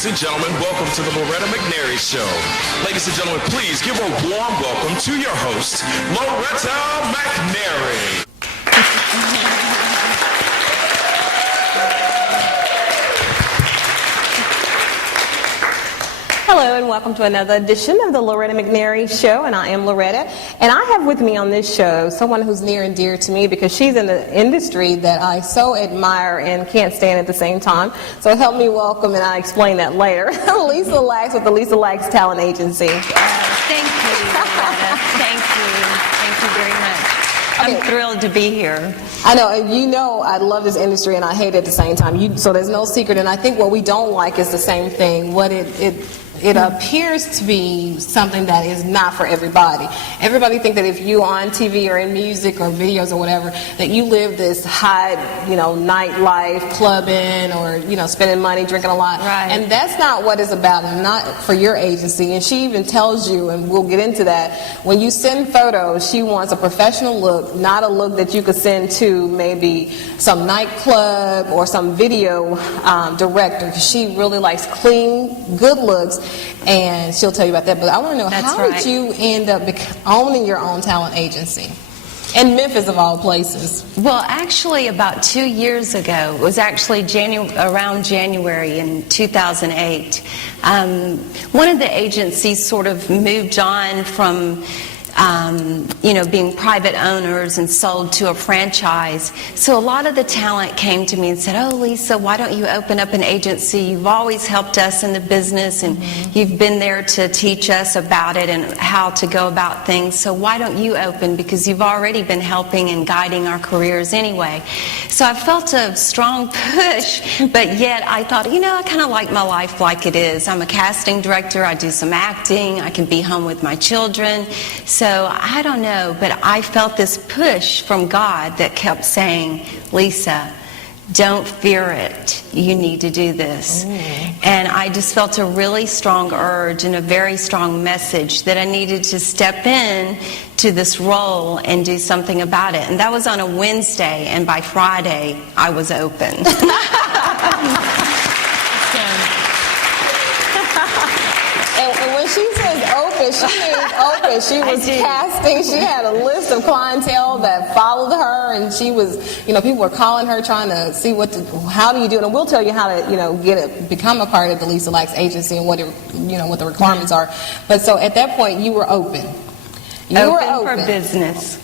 Ladies and gentlemen, welcome to the Loretta McNary Show. Ladies and gentlemen, please give a warm welcome to your host, Loretta McNary. Hello and welcome to another edition of the Loretta McNary Show, and I am Loretta, and I have with me on this show someone who's near and dear to me because she's in the industry that I so admire and can't stand at the same time. So help me welcome, and I'll explain that later, Lisa Lax with the Lisa Lax Talent Agency. Thank you, Loretta. Thank you very much. I'm thrilled to be here. I know, and you know I love this industry and I hate it at the same time. So there's no secret, and I think what we don't like is the same thing. It appears to be something that is not for everybody. Everybody think that if you're on TV or in music or videos or whatever, that you live this high, nightlife, clubbing, or, spending money, drinking a lot. Right. And that's not what it's about, and not for your agency. And she even tells you, and we'll get into that, when you send photos, she wants a professional look, not a look that you could send to maybe some nightclub or some video director, because she really likes clean, good looks. And she'll tell you about that. But I want to know, how did you end up owning your own talent agency? In Memphis, of all places. Well, actually, about 2 years ago, it was actually around January in 2008, one of the agencies sort of moved on from being private owners and sold to a franchise. So a lot of the talent came to me and said, "Oh, Lisa, why don't you open up an agency? You've always helped us in the business, and you've been there to teach us about it and how to go about things. So why don't you open? Because you've already been helping and guiding our careers anyway." So I felt a strong push, but yet I thought, I kind of like my life like it is. I'm a casting director. I do some acting. I can be home with my children. So I don't know, but I felt this push from God that kept saying, "Lisa, don't fear it. You need to do this." And I just felt a really strong urge and a very strong message that I needed to step in to this role and do something about it. And that was on a Wednesday, and by Friday, I was open. And when she says open, she means open. She was casting. She had a list of clientele that followed her, and she was, people were calling her trying to see how do you do it. And we'll tell you how to, become a part of the Lisa Lax Agency and what the requirements are. But so at that point, you were open. You were open for business.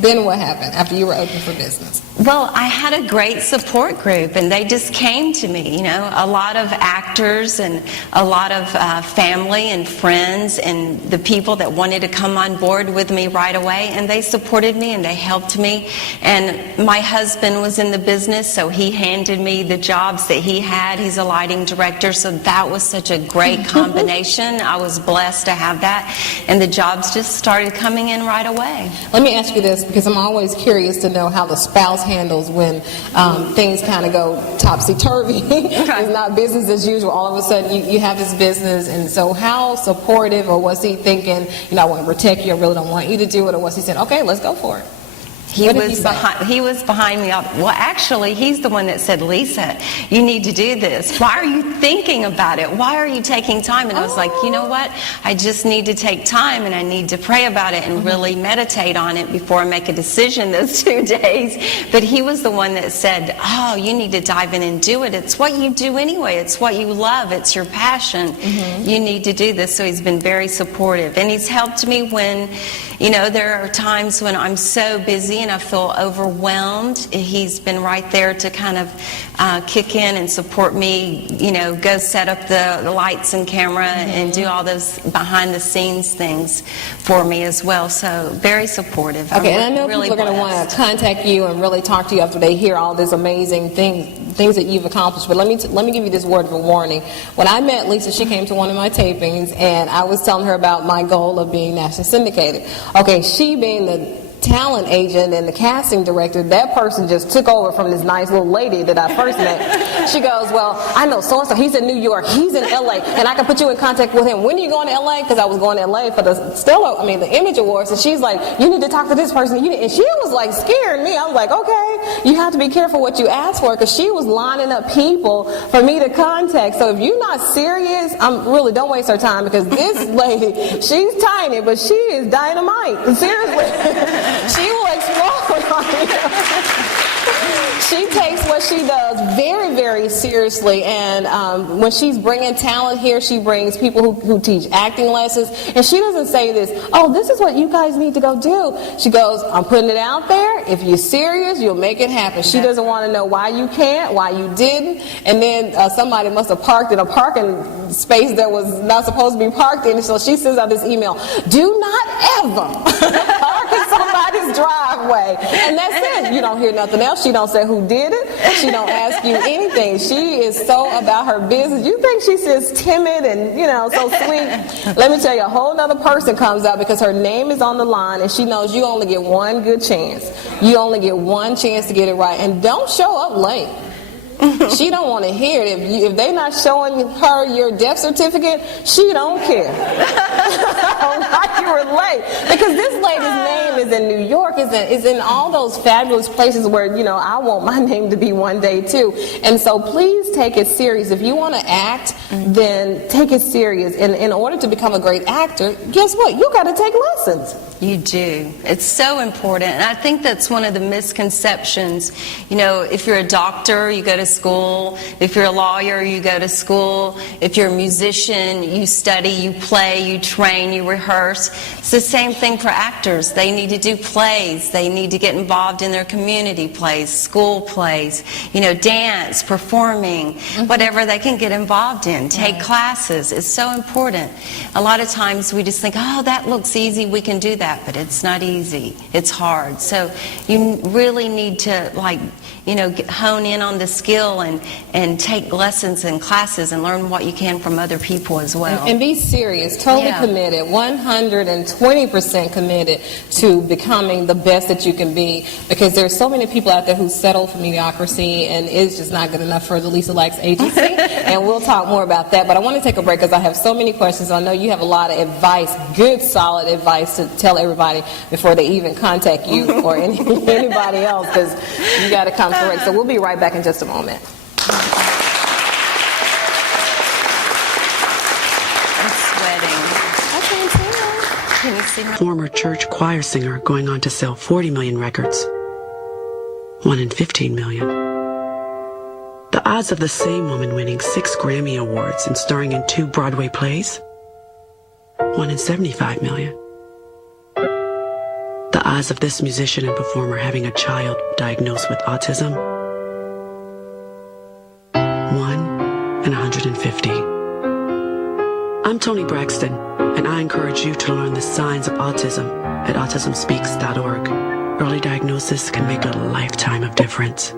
Then what happened after you were open for business? Well, I had a great support group, and they just came to me, a lot of actors and a lot of family and friends and the people that wanted to come on board with me right away, and they supported me and they helped me. And my husband was in the business, so he handed me the jobs that he had. He's a lighting director, so that was such a great combination. I was blessed to have that, and the jobs just started coming in right away. Let me ask you this, because I'm always curious to know how the spouse handles when things kind of go topsy-turvy. It's not business as usual. All of a sudden you have this business, and so how supportive, or was he thinking, I want to protect you, I really don't want you to do it, or was he saying, okay, let's go for it? He was behind me. Well, actually, he's the one that said, "Lisa, you need to do this. Why are you thinking about it? Why are you taking time?" And I was like, you know what? I just need to take time, and I need to pray about it and really meditate on it before I make a decision those 2 days. But he was the one that said, "Oh, you need to dive in and do it. It's what you do anyway. It's what you love. It's your passion. You need to do this." So he's been very supportive. And he's helped me when, there are times when I'm so busy and I feel overwhelmed. He's been right there to kind of kick in and support me, go set up the lights and camera and do all those behind the scenes things for me as well. So very supportive. Okay, and I know people are going to want to contact you and really talk to you after they hear all these amazing things that you've accomplished. But let me give you this word of a warning. When I met Lisa, she came to one of my tapings, and I was telling her about my goal of being nationally syndicated. Okay, she being the talent agent and the casting director, that person just took over from this nice little lady that I first met. She goes, well, I know so-and-so, he's in New York, he's in LA, and I can put you in contact with him. When are you going to LA? Because I was going to LA for the Image Awards, and she's like, you need to talk to this person. And she was like scaring me. I was like, okay, you have to be careful what you ask for, because she was lining up people for me to contact. So if you're not serious, really don't waste her time, because this lady, she's tiny, but she is dynamite. Seriously. She will explode on you. She takes what she does very, very seriously, and when she's bringing talent here, she brings people who teach acting lessons, and she doesn't say this, oh, this is what you guys need to go do. She goes, I'm putting it out there. If you're serious, you'll make it happen. She doesn't want to know why you can't, why you didn't, and then somebody must have parked in a parking space that was not supposed to be parked in, so she sends out this email, do not ever park in somebody's driveway. And that's it. You don't hear nothing else. She don't say who did it. She don't ask you anything. She is so about her business. You think she's just timid and, so sweet. Let me tell you, a whole other person comes out because her name is on the line, and she knows you only get one good chance. You only get one chance to get it right. And don't show up late. She don't want to hear it. If they're not showing her your death certificate, she don't care. Like you were late. Because this lady's name is in New York, is in all those fabulous places where, I want my name to be one day too. And so please take it serious. If you want to act, then take it serious. And in order to become a great actor, guess what? You got to take lessons. You do. It's so important. And I think that's one of the misconceptions. If you're a doctor, you go to school. If you're a lawyer, you go to school. If you're a musician, you study, you play, you train, you rehearse. It's the same thing for actors. They need to do plays. They need to get involved in their community plays, school plays, dance, performing, whatever they can get involved in. Take classes. It's so important. A lot of times we just think, oh, that looks easy, we can do that. But it's not easy. It's hard. So you really need to hone in on the skill and take lessons and classes and learn what you can from other people as well. And be serious, totally committed, 120% committed to becoming the best that you can be, because there's so many people out there who settle for mediocrity, and it's just not good enough for the Lisa Likes agency. And we'll talk more about that. But I want to take a break because I have so many questions. I know you have a lot of advice, good, solid advice to tell everybody before they even contact you or anybody else, because you got to come correct. So we'll be right back in just a moment. I'm sweating. I can't tell. Can you see my... Former church choir singer going on to sell 40 million records. 1 in 15 million. The odds of the same woman winning 6 Grammy Awards and starring in 2 Broadway plays? 1 in 75 million. The odds of this musician and performer having a child diagnosed with autism? 1 in 150. I'm Toni Braxton, and I encourage you to learn the signs of autism at autismspeaks.org. Early diagnosis can make a lifetime of difference.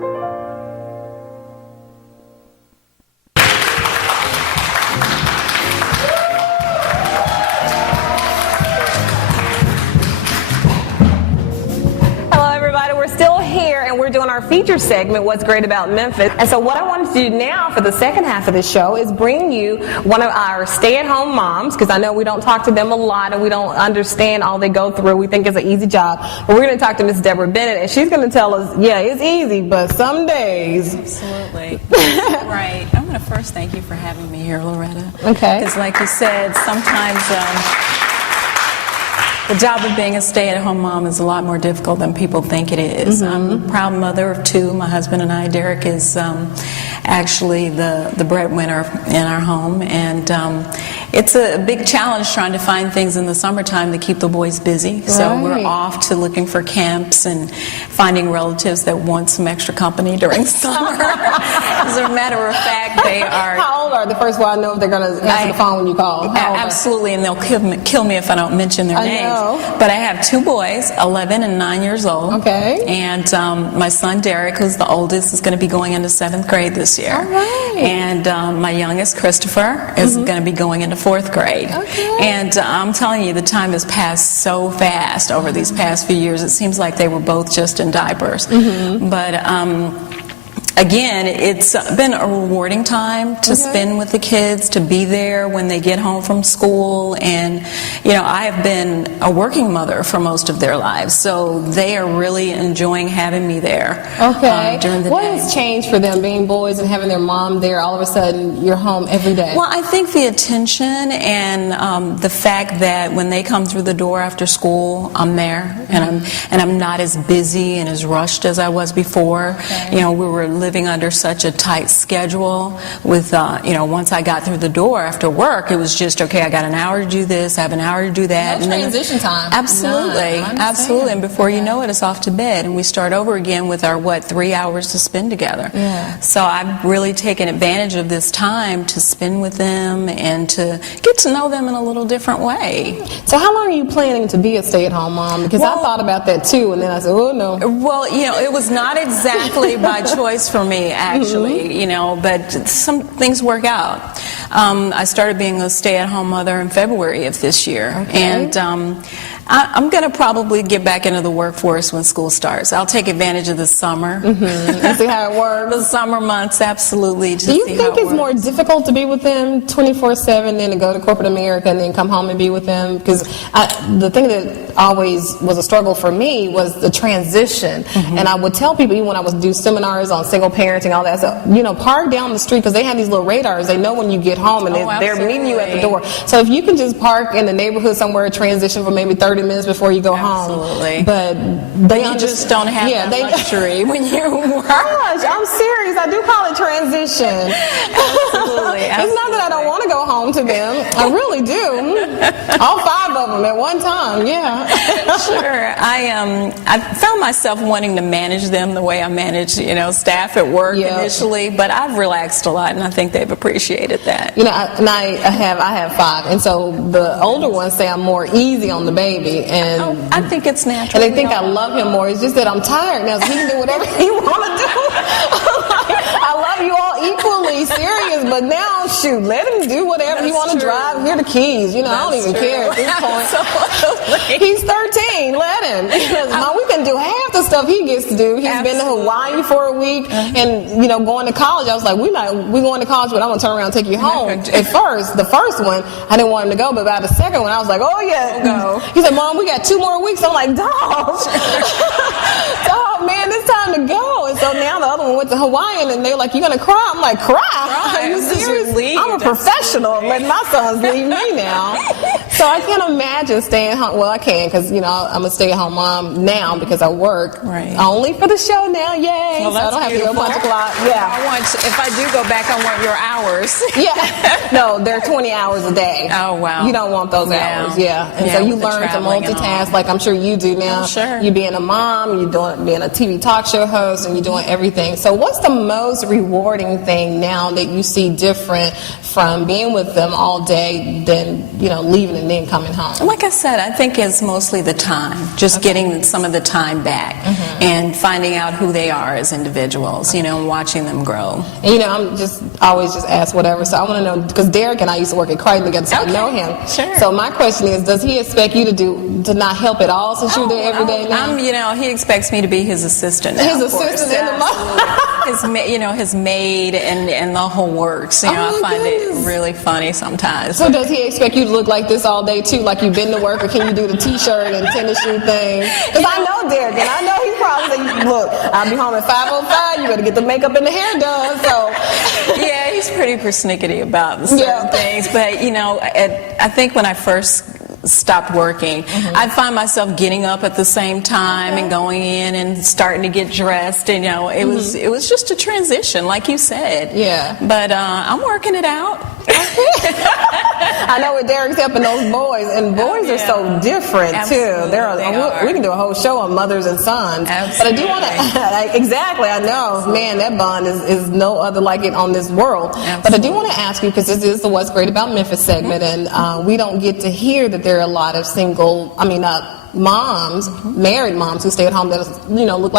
We're doing our feature segment, What's Great About Memphis. And so what I wanted to do now for the second half of the show is bring you one of our stay-at-home moms, because I know we don't talk to them a lot and we don't understand all they go through. We think it's an easy job. But we're going to talk to Miss Deborah Bennett, and she's going to tell us, yeah, it's easy, but some days. Absolutely. Right. I'm going to first thank you for having me here, Loretta. Okay. Because like you said, sometimes... the job of being a stay-at-home mom is a lot more difficult than people think it is. I'm a proud mother of 2. My husband and I, Derek, is actually the breadwinner in our home, and it's a big challenge trying to find things in the summertime to keep the boys busy. So we're off to looking for camps and finding relatives that want some extra company during summer. As a matter of fact, they are... How old are the first one I know if they're going to answer the phone when you call? Absolutely, and they'll kill me if I don't mention their names. know. But I have 2 boys, 11 and 9 years old. Okay. And my son Derek, who's the oldest, is going to be going into 7th grade this year. All right. And my youngest, Christopher, is going to be going into 4th grade. Okay. And I'm telling you, the time has passed so fast over these past few years. It seems like they were both just in diapers. But again, it's been a rewarding time to spend with the kids, to be there when they get home from school. And, you know, I have been a working mother for most of their lives, so they are really enjoying having me there during the What day. has changed for them, being boys and having their mom there, all of a sudden you're home every day? Well, I think the attention and the fact that when they come through the door after school, I'm there, and I'm not as busy and as rushed as I was before. You know, we were living under such a tight schedule with, you know, once I got through the door after work, it was just, okay, I got an hour to do this, I have an hour to do that. No transition time. Absolutely, absolutely. And before you know it, it's off to bed, and we start over again with our, 3 hours to spend together. Yeah. So I've really taken advantage of this time to spend with them and to get to know them in a little different way. So how long are you planning to be a stay-at-home mom? Because I thought about that too, and then I said, oh no. Well, you know, it was not exactly by choice for me, actually, you know, but some things work out. I started being a stay-at-home mother in February of this year, and I'm going to probably get back into the workforce when school starts. I'll take advantage of the summer. And see how it works. The summer months, absolutely. Do you think it's more difficult to be with them 24/7 than to go to corporate America and then come home and be with them? Because the thing that always was a struggle for me was the transition. And I would tell people, even when I would do seminars on single parenting, all that stuff, you know, park down the street, because they have these little radars. They know when you get home, and they're meeting you at the door. So if you can just park in the neighborhood somewhere, transition for maybe 30 minutes before you go home. But they just don't have that luxury when you work. Gosh, I'm serious. I do call it transition. Absolutely. It's not that I don't want to go home to them. I really do. All 5 of them at one time. Yeah. Sure. I found myself wanting to manage them the way I manage, you know, staff at work initially, but I've relaxed a lot, and I think they've appreciated that. You know, I have 5, and so the older ones say I'm more easy on the baby, and I think it's natural. And they think I love him more. It's just that I'm tired now, so he can do whatever he want to do. I love you all equally, serious, but now, shoot, let him do whatever he want to drive. Here are the keys. You know, I don't even care at this point. He's 13. Let him. Because, Mom, we can do half the stuff he gets to do. He's been to Hawaii for a week, and, you know, going to college, I was like, we're going to college, but I'm going to turn around and take you home. At first, the first one, I didn't want him to go, but by the second one, I was like, oh, yeah. Go. He said, Mom, we got 2 more weeks. I'm like, dog, man, it's time to go. And so now the other one went to Hawaii, and they're like, you going to cry? I'm like, cry? Are you serious? I'm a professional. Letting my sons leave me now. So I can't imagine staying home. Well, I can, because, you know, I'm a stay-at-home mom now because I work. Right. Only for the show now, yay. Well, so I don't have to go punch a clock. Yeah. If I do go back, I want your hours. Yeah. No, they're 20 hours a day. Oh, wow. You don't want those hours. Yeah. And so you learn to multitask, like I'm sure you do now. Oh, sure. You being a mom, you being a TV talk show host, and you're doing everything. So what's the most rewarding thing now that you see different from being with them all day than, you know, leaving and then coming home? Like I said, I think it's mostly the time, just getting some of the time back and finding out who they are as individuals, you know, and watching them grow. And, you know, I'm just always just ask whatever. So I want to know, because Derek and I used to work at Crichton together, so I know him. Sure. So my question is, does he expect you to not help at all since you're there every day now? You know, he expects me to be his assistant now. His assistant in the his maid and the whole works. You know, I find it really funny sometimes. So does he expect you to look like this all day too, like you've been to work, or can you do the t-shirt and tennis shoe thing? Because I know Derek, and I know he probably say, look, I'll be home at 5:05. You better get the makeup and the hair done. So yeah, he's pretty persnickety about certain things. But you know, I think when I first stopped working, I'd find myself getting up at the same time and going in and starting to get dressed. And, you know, it was just a transition, like you said. Yeah. But I'm working it out. I I know where Derek's helping those boys, and boys are so different too. We can do a whole show on mothers and sons. Absolutely. But I do want to, exactly, I know, man, that bond is no other like it on this world. Absolutely. But I do want to ask you, because this is the What's Great About Memphis segment, and we don't get to hear that there are a lot of moms, married moms who stay at home that look like